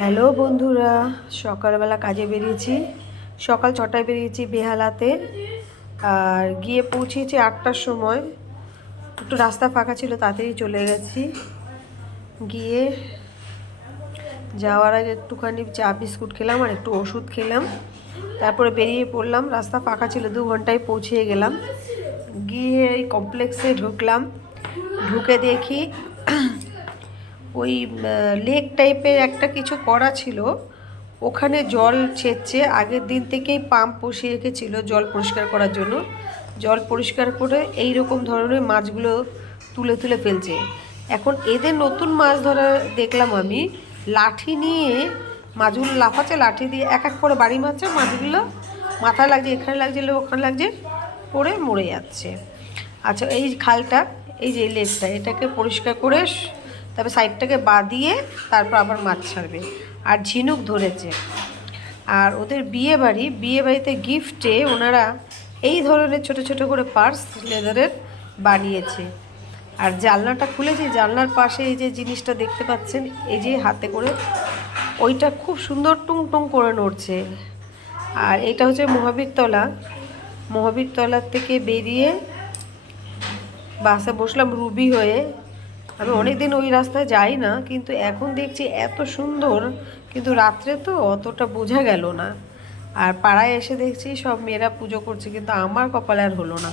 Hello বন্ধুরা, সকালবেলা কাজে বেরিয়েছি। সকাল 6টায় বেরিয়েছি বেহালাতে, আর গিয়ে পৌঁছেছি 8টার সময়। একটু রাস্তা ফাঁকা ছিল, তাড়াতাড়ি চলে গেছি। গিয়ে যাওয়ার আগে একটুখানি চা বিস্কুট খেলাম আর একটু ওষুধ খেলাম, তারপরে বেরিয়ে পড়লাম। রাস্তা ফাঁকা ছিল, 2 ঘন্টায় পৌঁছে গেলাম। গিয়ে এই কমপ্লেক্সে ঢুকলাম। ঢুকে দেখি ওই লেক টাইপের একটা কিছু করা ছিল, ওখানে জল ছেঁচছে। আগের দিন থেকেই পাম্প বসিয়ে রেখেছিল জল পরিষ্কার করার জন্য। জল পরিষ্কার করে এই রকম ধরনের মাছগুলো তুলে তুলে ফেলছে। এখন এদের নতুন মাছ ধরা দেখলাম আমি, লাঠি নিয়ে মাছগুলো লাফাচ্ছে, লাঠি দিয়ে এক এক করে বাড়ি মারছে। মাছগুলো মাথায় লাগছে, এখানে লাগছে, ওখানে লাগছে, পড়ে মরে যাচ্ছে। আচ্ছা, এই খালটা, এই যে লেকটা, এটাকে পরিষ্কার করে তারপর সাইডটাকে বাঁধিয়ে তারপর আবার মাছ ছাড়বে। আর ঝিনুক ধরেছে। আর ওদের বিয়ে বাড়িতে গিফটে ওনারা এই ধরনের ছোট ছোট করে পার্স লেদারের বানিয়েছে। আর জানলাটা খুলেছে, জানলার পাশে এই যে জিনিসটা দেখতে পাচ্ছেন, এই যে হাতে করে, ওইটা খুব সুন্দর টুং টুং করে নড়ছে। আর এটা হচ্ছে মহাবীরতলার থেকে বেরিয়ে বাসে বসলাম রুবি হয়ে। আমি অনেক দিন ওই রাস্তায় যাই না, কিন্তু এখন দেখছি এত সুন্দর, কিন্তু রাত্রে তো অতটা বোঝা গেল না। আর পাড়ায় এসে দেখছি সব মেয়েরা পুজো করছে, কিন্তু আমার কপালে আর হলো না।